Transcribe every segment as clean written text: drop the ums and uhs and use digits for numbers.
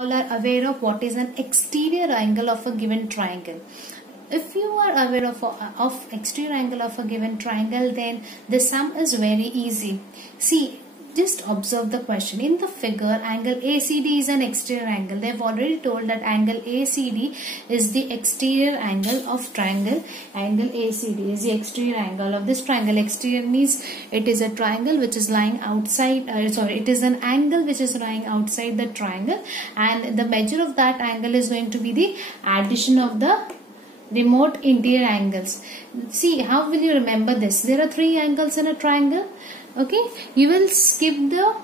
all are aware of what is an exterior angle of a given triangle. If you are aware of exterior angle of a given triangle, then the sum is very easy. See, just observe the question. In the figure, angle ACD is an exterior angle. They have already told that angle ACD is the exterior angle of triangle. Angle ACD is the exterior angle of this triangle. Exterior means it is a triangle which is lying outside, it is an angle which is lying outside the triangle, and the measure of that angle is going to be the addition of the remote interior angles. See, how will you remember this? There are three angles in a triangle. Okay, you will skip the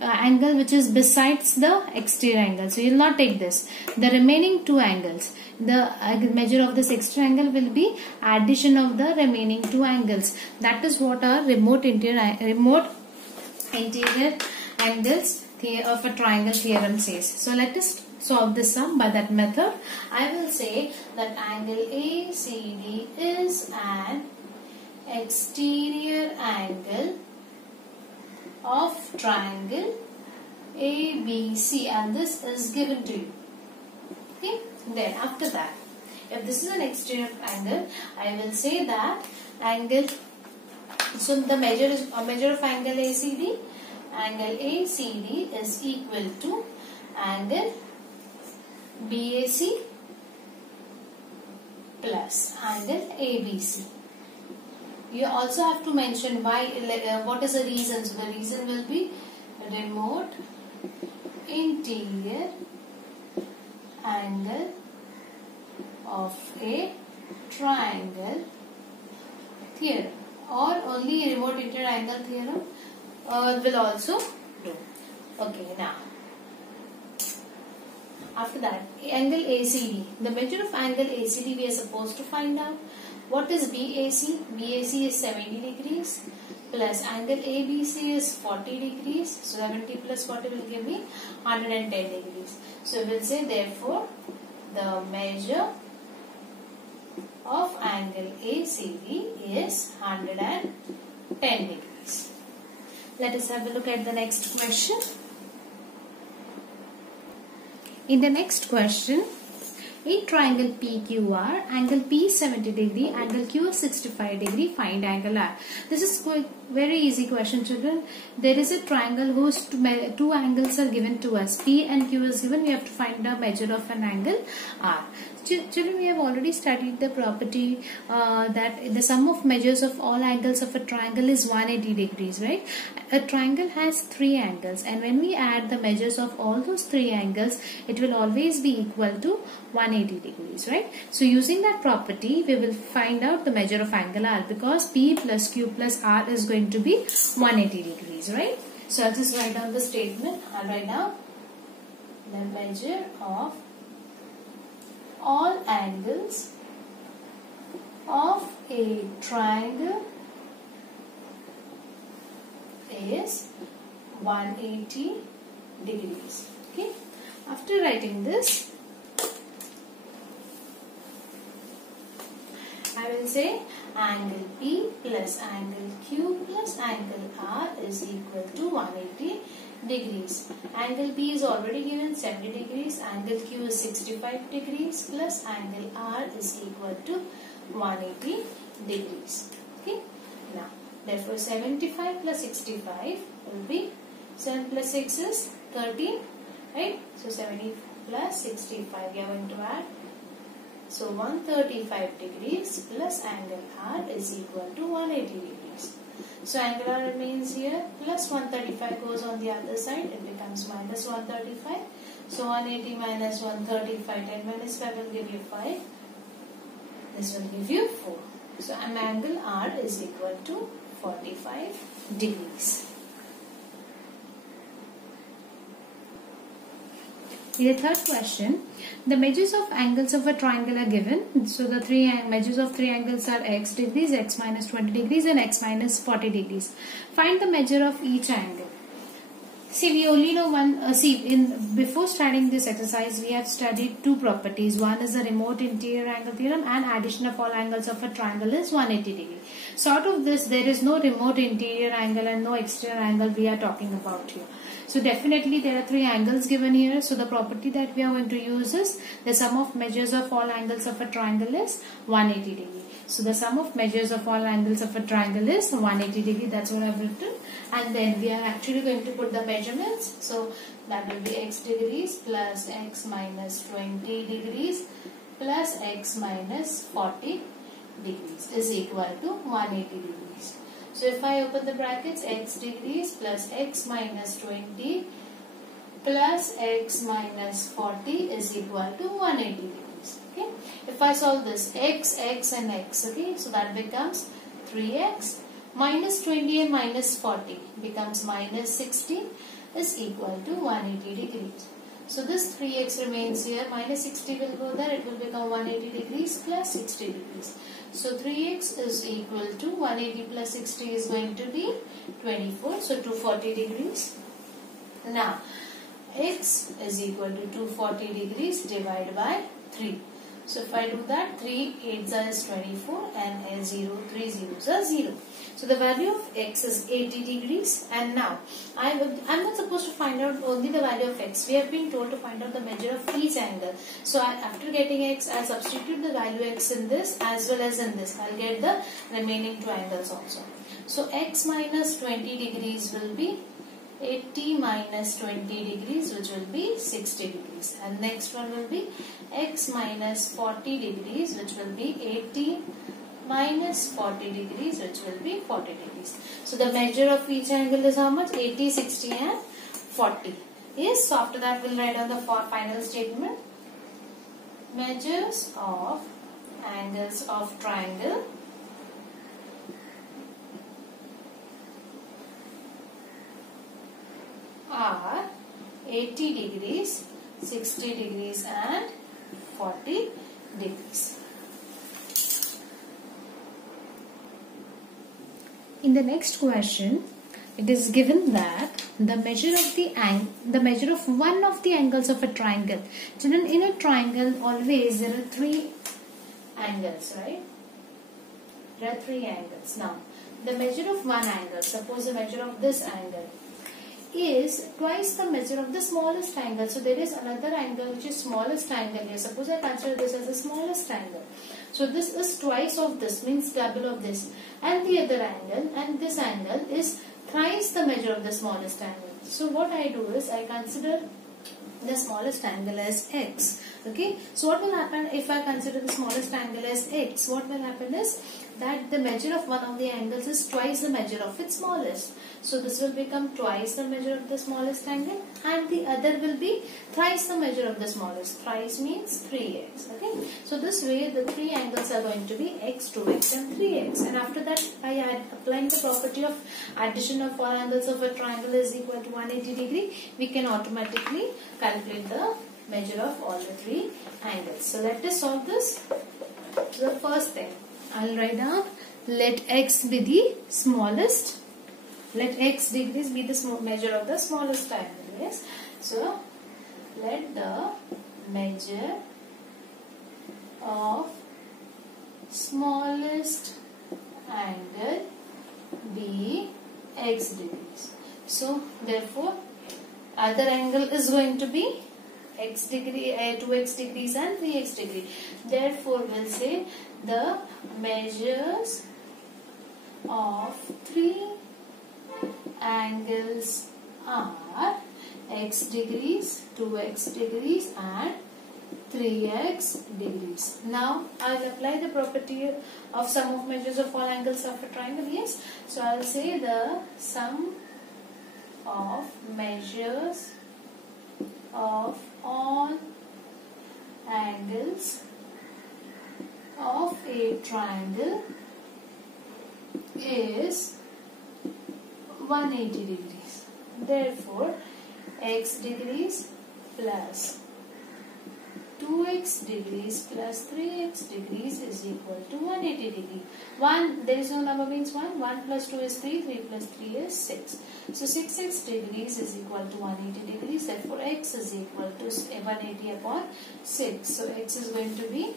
angle which is besides the exterior angle. So you will not take this. The remaining two angles, the measure of this exterior angle will be addition of the remaining two angles. That is what our remote interior angles of a triangle theorem says. So let us solve this sum by that method. I will say that angle ACD is an exterior angle of triangle ABC, and this is given to you. Okay. Then after that, if this is an exterior angle, I will say that angle. So the measure of angle ACD. Angle ACD is equal to angle BAC plus angle ABC. You also have to mention why, what is the reason. So the reason will be remote interior angle of a triangle theorem, or only remote interior angle theorem will also do. Okay, now after that, angle ACD. The measure of angle ACD we are supposed to find out. What is BAC? BAC is 70 degrees plus angle ABC is 40 degrees. So 70 plus 40 will give me 110 degrees. So we will say therefore the measure of angle ACD is 110 degrees. Let us have a look at the next question. In the next question, in triangle PQR, angle P is 70 degree, angle Q is 65 degree, find angle R. This is very easy question, children. There is a triangle whose two angles are given to us. P and Q is given. We have to find the measure of an angle R. Children, we have already studied the property that the sum of measures of all angles of a triangle is 180 degrees, right? A triangle has three angles, and when we add the measures of all those three angles, it will always be equal to 180 degrees, right? So using that property, we will find out the measure of angle R, because P plus Q plus R is going to be 180 degrees, right? So I'll just write down the statement. I'll write down the measure of all angles of a triangle is 180 degrees. Okay. After writing this, I will say angle P plus angle Q plus angle R is equal to 180 degrees. Angle P is already given 70 degrees, angle Q is 65 degrees plus angle R is equal to 180 degrees. Okay. Now, therefore 75 plus 65 will be 7 plus 6 is 13, right? So 70 plus 65 we are going to add. So 135 degrees plus angle R is equal to 180 degrees. So angle R remains here, plus 135 goes on the other side, it becomes minus 135. So 180 minus 135, 10 minus 5 will give you 5. This will give you 4. So an angle R is equal to 45 degrees. In the third question, the measures of angles of a triangle are given. So the measures of three angles are x degrees, x minus 20 degrees and x minus 40 degrees. Find the measure of each angle. See, we only know one. Before starting this exercise, we have studied two properties. One is the remote interior angle theorem, and addition of all angles of a triangle is 180 degree. So out of this, there is no remote interior angle and no exterior angle we are talking about here. So definitely there are three angles given here. So the property that we are going to use is the sum of measures of all angles of a triangle is 180 degree. So the sum of measures of all angles of a triangle is 180 degree. That's what I've written. And then we are actually going to put the measurements. So that will be x degrees plus x minus 20 degrees plus x minus 40 degrees is equal to 180 degrees. So if I open the brackets, x degrees plus x minus 20 plus x minus 40 is equal to 180 degrees. Okay. If I solve this, x and x, okay, so that becomes 3x minus 20 and minus 40 becomes minus 60 is equal to 180 degrees. So this 3x remains here, minus 60 will go there, it will become 180 degrees plus 60 degrees. So 3x is equal to 180 plus 60 is going to be 24, so 240 degrees. Now x is equal to 240 degrees divided by 3. So if I do that, 3 8s is 24 and 0 3 zeros are 0. So the value of x is 80 degrees, and now I'm not supposed to find out only the value of x. We have been told to find out the measure of each angle. So after getting x, I substitute the value x in this as well as in this. I'll get the remaining two angles also. So x minus 20 degrees will be 80 minus 20 degrees, which will be 60 degrees, and next one will be x minus 40 degrees, which will be 80 minus 40 degrees, which will be 40 degrees. So the measure of each angle is how much? 80, 60 and 40. Yes, so after that we'll write down the final statement. Measures of angles of triangle are 80 degrees, 60 degrees and 40 degrees. In the next question, it is given that the measure of one of the angles of a triangle. Children, in a triangle always there are three angles, right? There are three angles. Now, the measure of one angle, suppose the measure of this angle is twice the measure of the smallest angle. So there is another angle which is smallest angle here. Suppose I consider this as the smallest angle. So this is twice of this, means double of this, and the other angle, and this angle is thrice the measure of the smallest angle. So what I do is I consider the smallest angle as x. Okay, so what will happen if I consider the smallest angle as x? What will happen is that the measure of one of the angles is twice the measure of its smallest. So this will become twice the measure of the smallest angle, and the other will be thrice the measure of the smallest. Thrice means 3x. Okay, so this way the three angles are going to be x, 2x and 3x, and after that I add, applying the property of addition of all angles of a triangle is equal to 180 degree, we can automatically calculate the measure of all the three angles. So let us solve this. So the first thing, I'll write down, let x be the smallest. Let x degrees be the measure of the smallest angle. Yes. So let the measure of smallest angle be x degrees. So therefore other angle is going to be x degree, 2x degrees and 3x degree. Therefore we'll say the measures of three angles are x degrees, 2x degrees and 3x degrees. Now I'll apply the property of sum of measures of all angles of a triangle. Yes, so I'll say the sum of measures of all angles of a triangle is 180 degrees. Therefore, x degrees plus 2x degrees plus 3x degrees is equal to 180 degree. 1, there is no number means 1. 1 plus 2 is 3. 3 plus 3 is 6. So 6x degrees is equal to 180 degrees. Therefore, x is equal to 180 upon 6. So x is going to be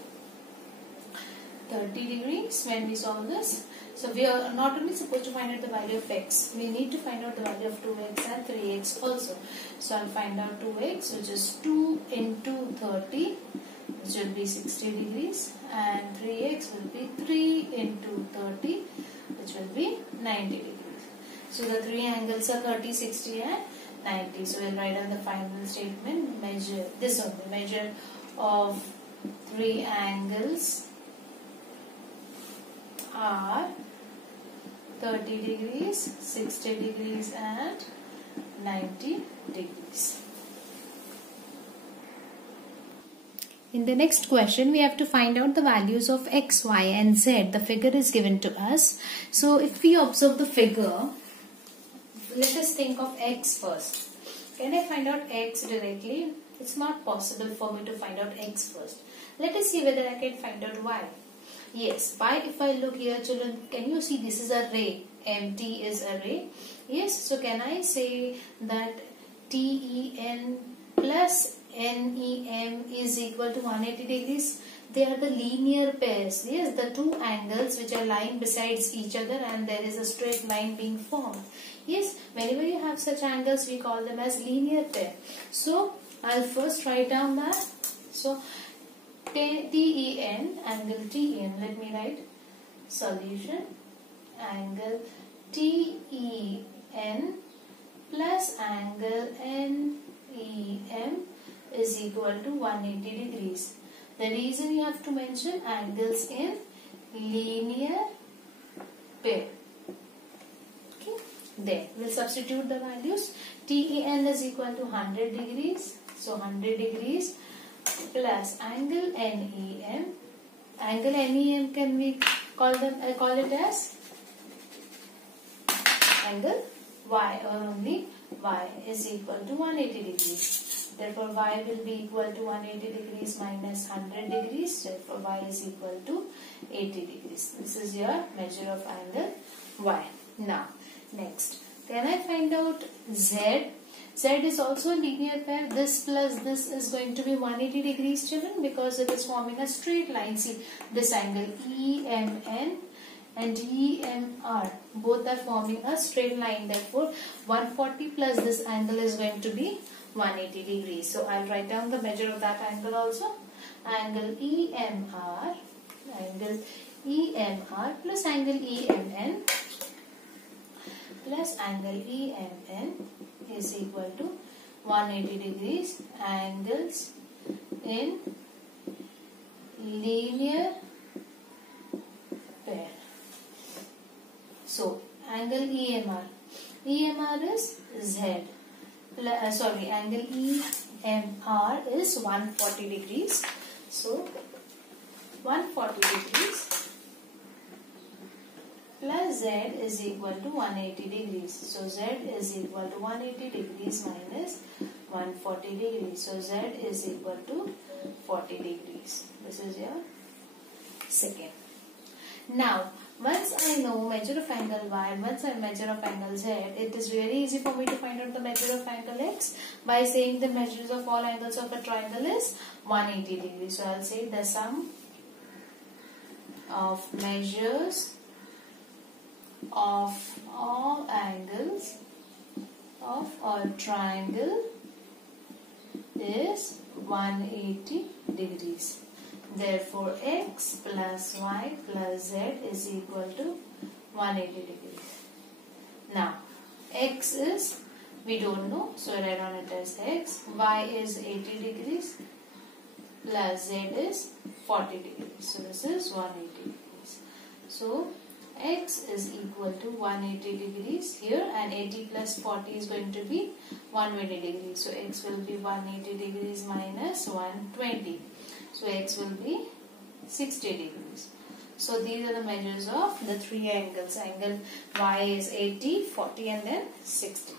30 degrees when we solve this. So we are not only supposed to find out the value of x, we need to find out the value of 2x and 3x also. So I'll find out 2x, which is 2 into 30, which will be 60 degrees, and 3x will be 3 into 30, which will be 90 degrees. So the three angles are 30, 60 and 90. So we'll write down the final statement, measure this one, the measure of three angles are 30 degrees, 60 degrees and 90 degrees. In the next question, we have to find out the values of x, y and z. The figure is given to us. So if we observe the figure, let us think of x first. Can I find out x directly? It's not possible for me to find out x first. Let us see whether I can find out y. Yes, y, if I look here, children, can you see this is a ray? MT is a ray. Yes, so can I say that TEN plus NEM is equal to 180 degrees? They are the linear pairs. Yes, the two angles which are lying besides each other and there is a straight line being formed. Yes, whenever you have such angles, we call them as linear pair. So, I'll first write down that. So, TEN, angle TEN, let me write solution, angle TEN plus angle NEM is equal to 180 degrees. The reason you have to mention angles in linear pair. Okay, there we'll substitute the values. TEN is equal to 100 degrees. So 100 degrees plus angle NEM. Angle NEM can we call it as angle Y, or only Y is equal to 180 degrees. Therefore, Y will be equal to 180 degrees minus 100 degrees. Therefore, Y is equal to 80 degrees. This is your measure of angle Y. Now, next, can I find out Z? Z is also a linear pair. This plus this is going to be 180 degrees, children, because it is forming a straight line. See, this angle EMN and EMR, both are forming a straight line. Therefore, 140 plus this angle is going to be 180 degrees. So, I'll write down the measure of that angle also. Angle EMR plus angle EMN plus angle EMN is equal to 180 degrees. Angles in linear pair. So, angle EMR is Z. Angle EMR is 140 degrees. So, 140 degrees plus Z is equal to 180 degrees. So, Z is equal to 180 degrees minus 140 degrees. So, Z is equal to 40 degrees. This is your second. Now, once I know measure of angle Y and once I measure of angle Z, it is very easy for me to find out the measure of angle X by saying the measures of all angles of a triangle is 180 degrees. So, I'll say the sum of measures of all angles of a triangle is 180 degrees. Therefore, x plus y plus z is equal to 180 degrees. Now, x is, we don't know, so write on it as x. Y is 80 degrees plus z is 40 degrees. So, this is 180 degrees. So, x is equal to 180 degrees here, and 80 plus 40 is going to be 120 degrees. So, x will be 180 degrees minus 120. So, x will be 60 degrees. So, these are the measures of the three angles. Angle Y is 80, 40 and then 60.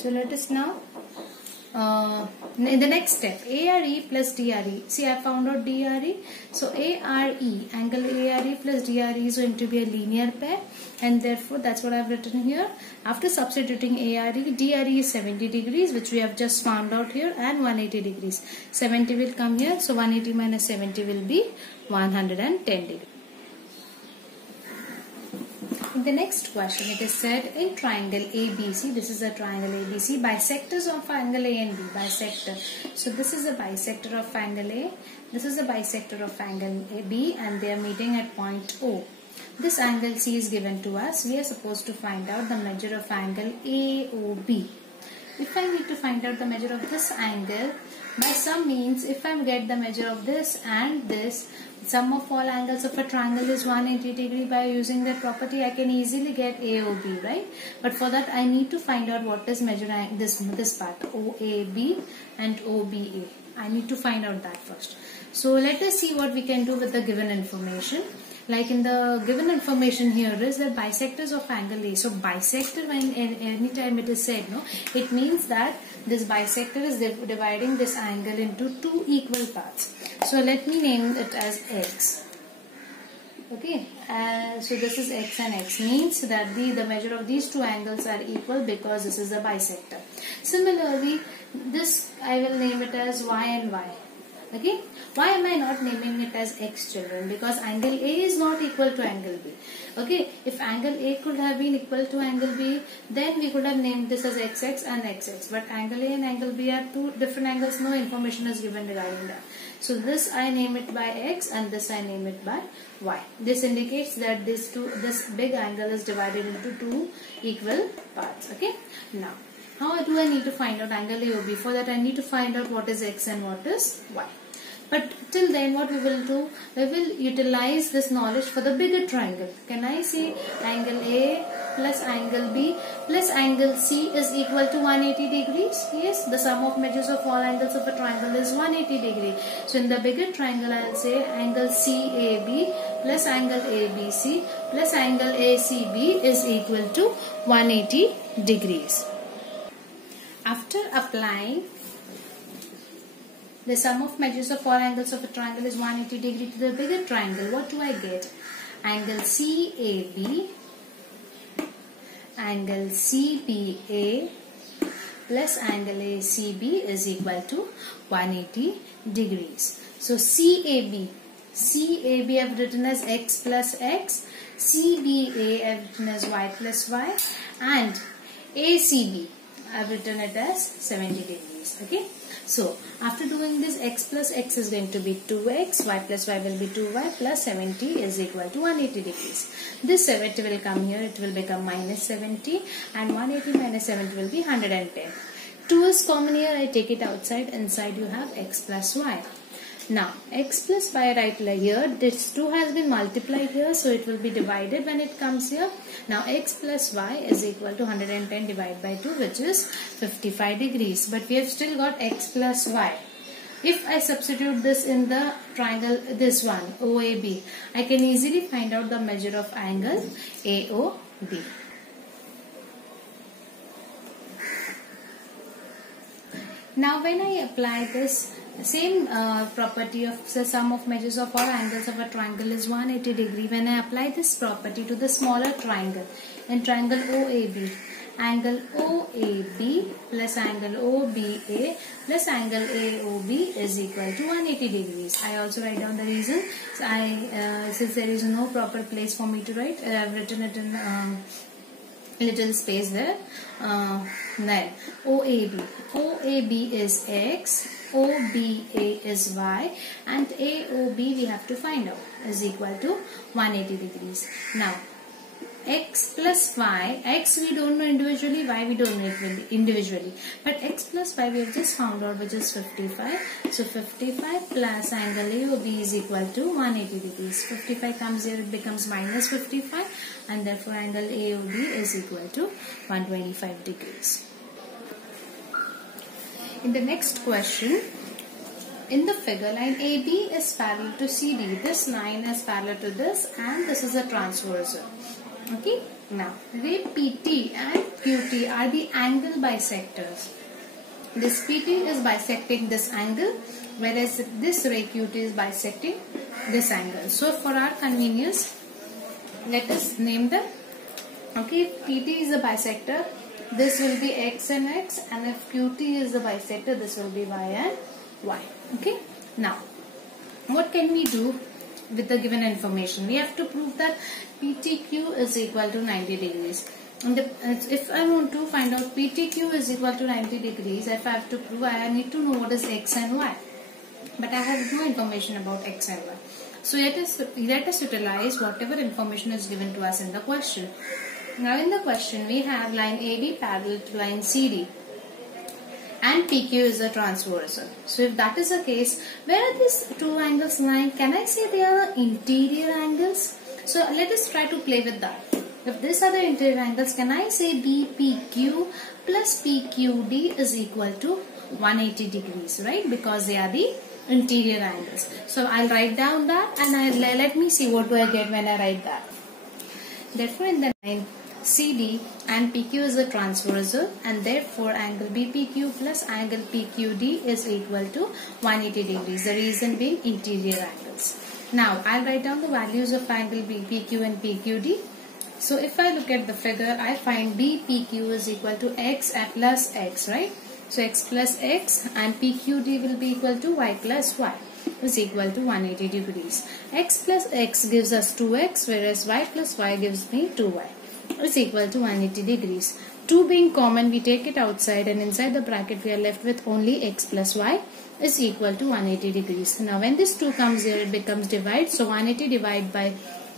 So let us now in the next step, ARE plus DRE. See, I found out DRE. So ARE, angle ARE plus DRE is going to be a linear pair, and therefore that's what I have written here. After substituting ARE, DRE is 70 degrees, which we have just found out here, and 180 degrees. 70 will come here, so 180 minus 70 will be 110 degrees. In the next question, it is said in triangle ABC, this is a triangle ABC, bisectors of angle A and B, bisector. So this is a bisector of angle A, this is a bisector of angle B, and they are meeting at point O. This angle C is given to us. We are supposed to find out the measure of angle AOB. If I need to find out the measure of this angle, by some means, if I get the measure of this and this, sum of all angles of a triangle is 180 degree. By using that property, I can easily get AOB, right? But for that, I need to find out what is measuring this part, OAB and OBA. I need to find out that first. So let us see what we can do with the given information. Like in the given information here is that bisectors of angle A. So bisector, when any time it is said, no, it means that this bisector is dividing this angle into two equal parts. So let me name it as X. Okay, so this is X and X, means that the measure of these two angles are equal because this is a bisector. Similarly, this I will name it as Y and Y. Okay, why am I not naming it as X, children? Because angle A is not equal to angle B. Okay, if angle A could have been equal to angle B, then we could have named this as XX and XX. But angle A and angle B are two different angles. No information is given regarding that. So this I name it by X and this I name it by Y. This indicates that this big angle is divided into two equal parts. Okay, now how do I need to find out angle AOB? For that I need to find out what is X and what is Y. But till then what we will do, we will utilize this knowledge for the bigger triangle. Can I say angle A plus angle B plus angle C is equal to 180 degrees? Yes, the sum of measures of all angles of a triangle is 180 degree. So in the bigger triangle I will say angle CAB plus angle ABC plus angle ACB is equal to 180 degrees. After applying the sum of measures of all angles of a triangle is 180 degree to the bigger triangle, what do I get? Angle CAB, angle CBA plus angle ACB is equal to 180 degrees. So CAB I have written as X plus X, CBA I have written as Y plus Y, and ACB I have written it as 70 degrees. Okay. So after doing this, X plus X is going to be 2X, Y plus Y will be 2Y plus 70 is equal to 180 degrees. This 70 will come here, it will become minus 70, and 180 minus 70 will be 110. 2 is common here, I take it outside, inside you have X plus Y. Now X plus Y right here, this 2 has been multiplied here, so it will be divided when it comes here. Now X plus Y is equal to 110 divided by 2, which is 55 degrees. But we have still got X plus Y. If I substitute this in the triangle, this one, OAB, I can easily find out the measure of angle AOB. Now when I apply this same property of the sum of measures of all angles of a triangle is 180 degree. When I apply this property to the smaller triangle, in triangle OAB, angle OAB plus angle OBA plus angle AOB is equal to 180 degrees. I also write down the reason. So since there is no proper place for me to write, I have written it in little space there. Then OAB is X, OBA is Y, and AOB we have to find out is equal to 180 degrees. Now X plus Y, X we don't know individually, Y we don't know individually, but X plus Y we have just found out, which is 55. So 55 plus angle AOB is equal to 180 degrees. 55 comes here, it becomes minus 55, and therefore angle AOB is equal to 125 degrees. In the next question, in the figure, line AB is parallel to CD. This line is parallel to this, and this is a transversal. Okay, Now, ray PT and QT are the angle bisectors. This PT is bisecting this angle, whereas this ray QT is bisecting this angle. So, for our convenience, let us name them. Okay, if PT is a bisector, this will be X and X, and if QT is a bisector, this will be Y and Y. Okay, now what can we do with the given information? We have to prove that PTQ is equal to 90 degrees. And if I want to find out PTQ is equal to 90 degrees, if I have to prove, I need to know what is X and Y. But I have no information about X and Y. So let us utilize whatever information is given to us in the question. Now in the question we have line AD parallel to line CD and PQ is a transversal. So if that is the case, where are these two angles lying? Can I say they are interior angles? So let us try to play with that. If these are the interior angles, can I say BPQ plus PQD is equal to 180 degrees, right? Because they are the interior angles. So I'll write down that, and let me see what do I get when I write that. Therefore in the line CD and PQ is a transversal, and therefore angle BPQ plus angle PQD is equal to 180 degrees. The reason being interior angles. Now I'll write down the values of angle BPQ and PQD. So if I look at the figure, I find BPQ is equal to X plus X, right? So X plus X and PQD will be equal to Y plus Y is equal to 180 degrees. X plus X gives us 2X, whereas Y plus Y gives me 2Y is equal to 180 degrees. 2 being common, we take it outside, and inside the bracket we are left with only X plus Y is equal to 180 degrees. Now when this 2 comes here, it becomes divide. So 180 divided by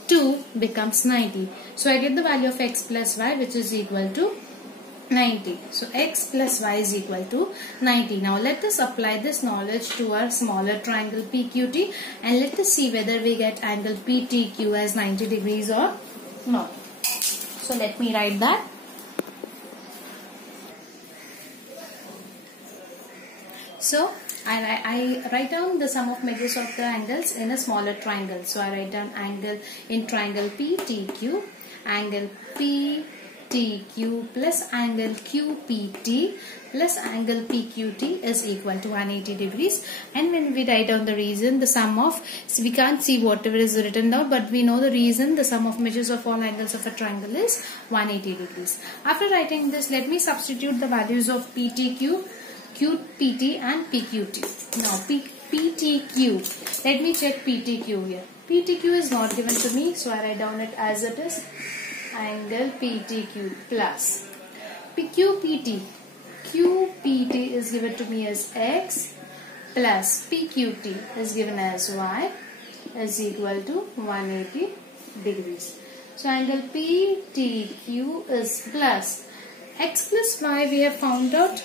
2 becomes 90. So I get the value of X plus Y, which is equal to 90. So X plus Y is equal to 90. Now let us apply this knowledge to our smaller triangle PQT, and let us see whether we get angle PTQ as 90 degrees or not. So let me write that. So I write down the sum of measures of the angles in a smaller triangle. So I write down angle in triangle PTQ, angle PTQ plus angle QPT plus angle PQT is equal to 180 degrees. And when we write down the reason, the sum of, so we can't see whatever is written down, but we know the reason, the sum of measures of all angles of a triangle is 180 degrees. After writing this, let me substitute the values of PTQ, QPT and PQT. Now PTQ, let me check PTQ here. PTQ is not given to me, so I write down it as it is, angle PTQ plus PQPT. QPT is given to me as X plus PQT is given as Y is equal to 180 degrees. So angle PTQ is plus X plus Y, we have found out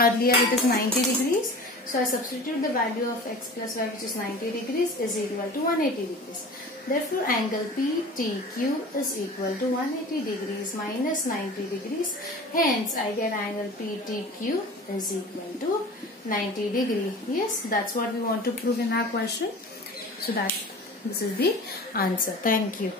earlier it is 90 degrees. So I substitute the value of X plus Y, which is 90 degrees, is equal to 180 degrees. Therefore, angle PTQ is equal to 180 degrees minus 90 degrees. Hence, I get angle PTQ is equal to 90 degree. Yes, that's what we want to prove in our question. So this is the answer. Thank you.